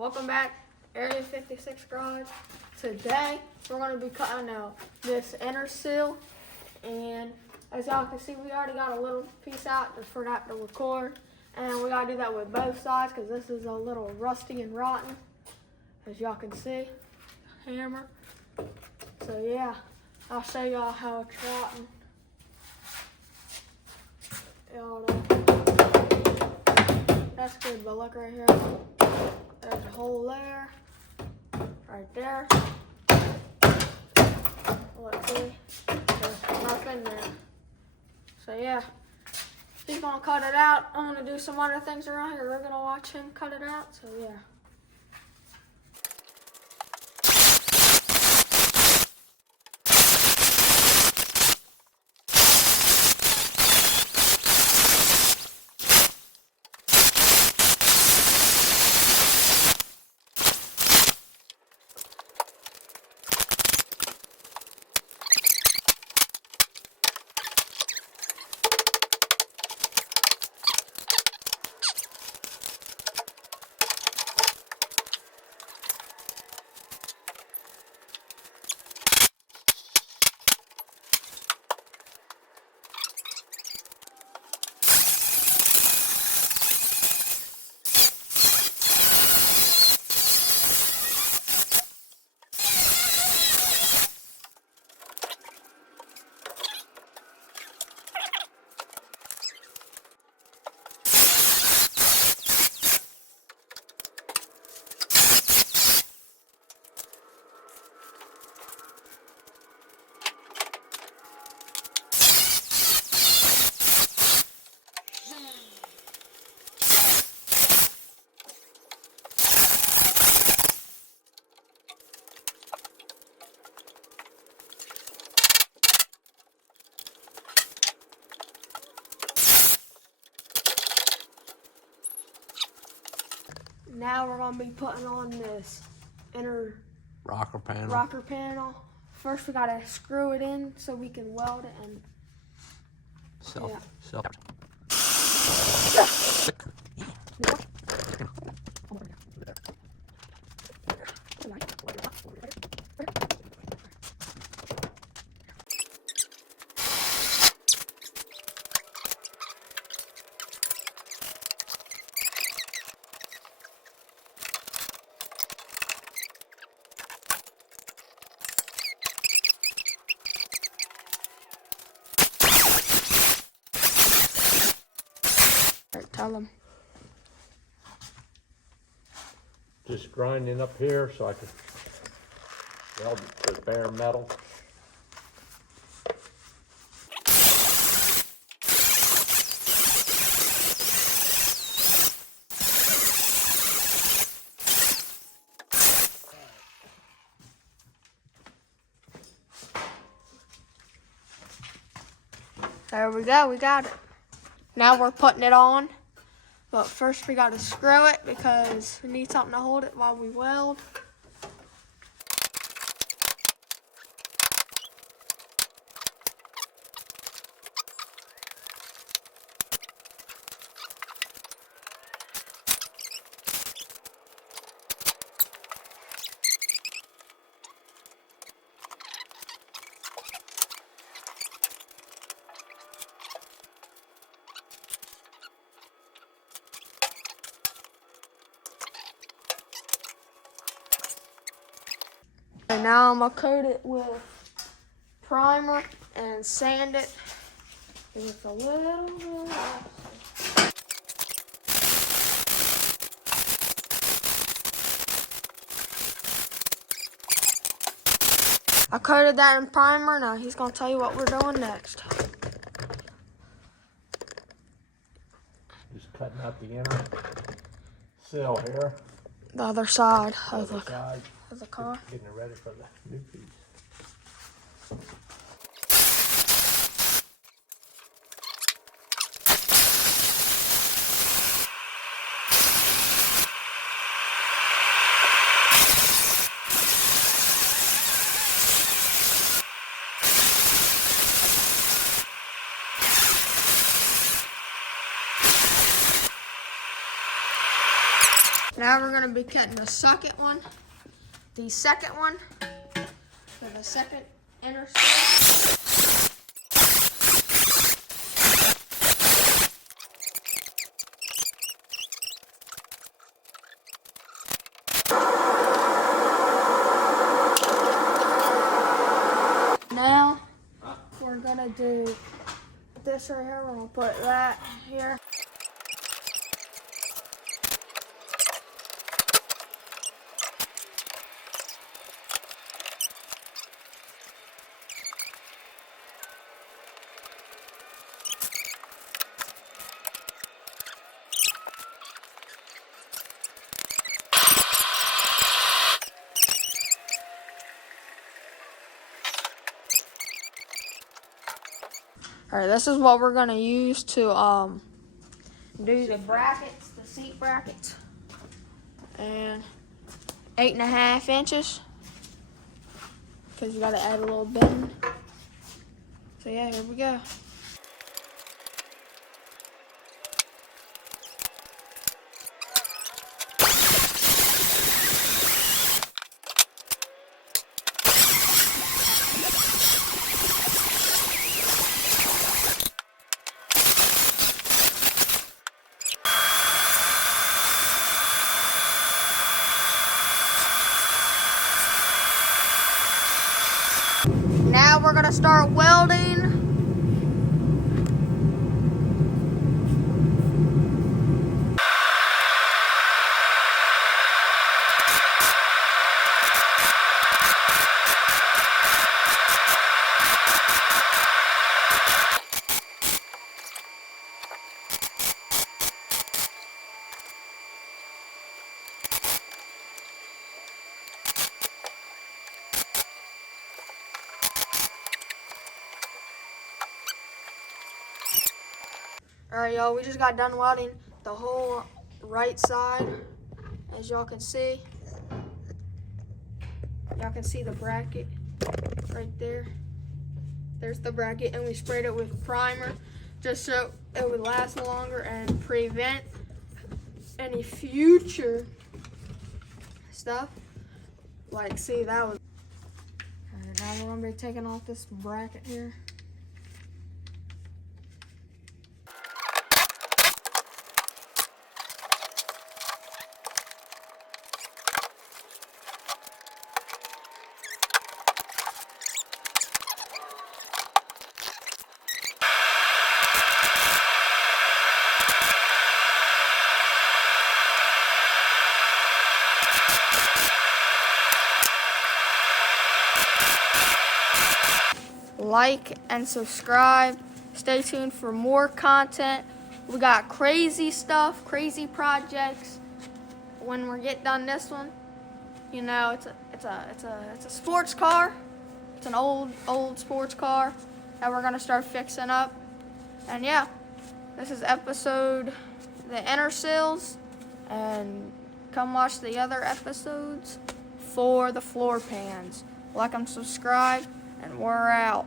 Welcome back, Area 56 Garage. Today, we're going to be cutting out this inner sill, and as y'all can see, we already got a little piece out, just forgot to record, and we got to do that with both sides because this is a little rusty and rotten, as y'all can see, hammer. So yeah, I'll show y'all how it's rotten. That's good, but look right here. There's a hole there, right there. Let's see, there's nothing there. So yeah, he's gonna cut it out. I'm gonna do some other things around here. We're gonna watch him cut it out, so yeah. Now we're gonna be putting on this inner rocker panel. First we gotta screw it in so we can weld it and tell them. Just grinding up here so I can weld the bare metal. There we go, we got it. Now we're putting it on. But first we gotta screw it because we need something to hold it while we weld. And now I'm gonna coat it with primer and sand it with a little bit. I coated that in primer. Now he's gonna tell you what we're doing next. Just cutting out the inner sill here. The other side of the car. Getting it ready for the new piece. Now we're gonna be cutting the second one. The second one. So the second inner sill. Now we're gonna do this right here. We're gonna put that here. All right, this is what we're gonna use to do the brackets, the seat brackets, and 8.5 inches, because you gotta add a little bend. So yeah, here we go. Now we're gonna start welding. All right, y'all, we just got done welding the whole right side, as y'all can see. Y'all can see the bracket right there. There's the bracket, and we sprayed it with primer just so it would last longer and prevent any future stuff. Like, see, that was... All right, now we're gonna be taking off this bracket here. Like and subscribe. Stay tuned for more content. We got crazy stuff, crazy projects. When we get done this one, you know, it's a sports car. It's an old sports car that we're gonna start fixing up. And yeah, this is episode the inner sills, and come watch the other episodes for the floor pans. Like and subscribe, and we're out.